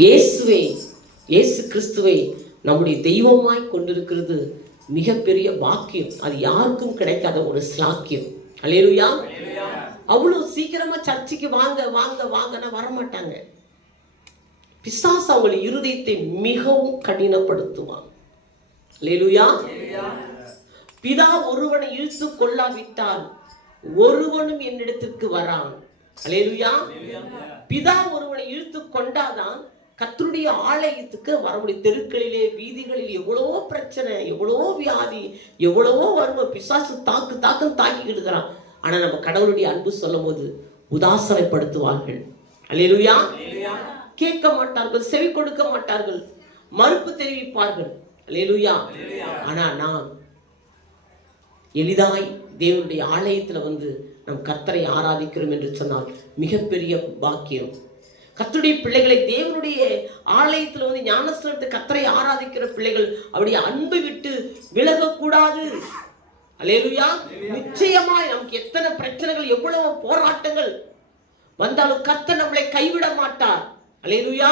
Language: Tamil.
இயேசு கிறிஸ்துவை நம்முடைய தெய்வமாய் கொண்டிருக்கிறது மிகப்பெரிய பாக்கியம். அது யாருக்கும் கிடைக்காத ஒரு ஸ்லாக்கியம். அல்லேலூயா. அவ்வளவு சீக்கிரமா சர்ச்சுக்கு வாங்க வாங்க வாங்கன்னா வரமாட்டாங்க. பிசாசு அவங்க இருதயத்தை மிகவும் கடினப்படுத்துவான். அல்லேலூயா. பிதா ஒருவனை இழுத்து கொள்ளாவிட்டால் ஒருவனும் என்னிடத்திற்கு வரான். அல்லேலூயா. பிதா ஒருவனை இழுத்து கொண்டாதான் கர்த்தருடைய ஆலயத்துக்கு வர முடியும். தெருக்களிலே வீதிகளில் எவ்வளவோ பிரச்சனை, எவ்வளவோ வியாதி, எவ்வளவோ வறுமை, பிசாசு தாக்கிக்கிட்டு இருக்கிறான். ஆனா நம்ம கடவுளுடைய அன்பு சொல்லும் போது உதாசனைப்படுத்துவார்கள். அல்லேலூயா. கேட்க மாட்டார்கள், செவி கொடுக்க மாட்டார்கள், மறுப்பு தெரிவிப்பார்கள். அல்லேலூயா. ஆனா நாம் எளிதாய் தேவனுடைய ஆலயத்துல வந்து நம் கர்த்தரை ஆராதிக்கிறோம் என்று சொன்னால் மிகப்பெரிய பாக்கியம். கர்த்தருடைய பிள்ளைகளை தேவனுடைய ஆலயத்துல வந்து ஞானஸ்நானத்தை கர்த்தரை ஆராதிக்கிற பிள்ளைகள் அவருடைய அன்பை விட்டு விலகக்கூடாது. அல்லேலூயா. நிச்சயமாய் நமக்கு எத்தனை பிரச்சனைகள், எவ்வளவு போராட்டங்கள் வந்தாலும் கர்த்தர் நம்மளை கைவிட மாட்டார். அல்லேலூயா.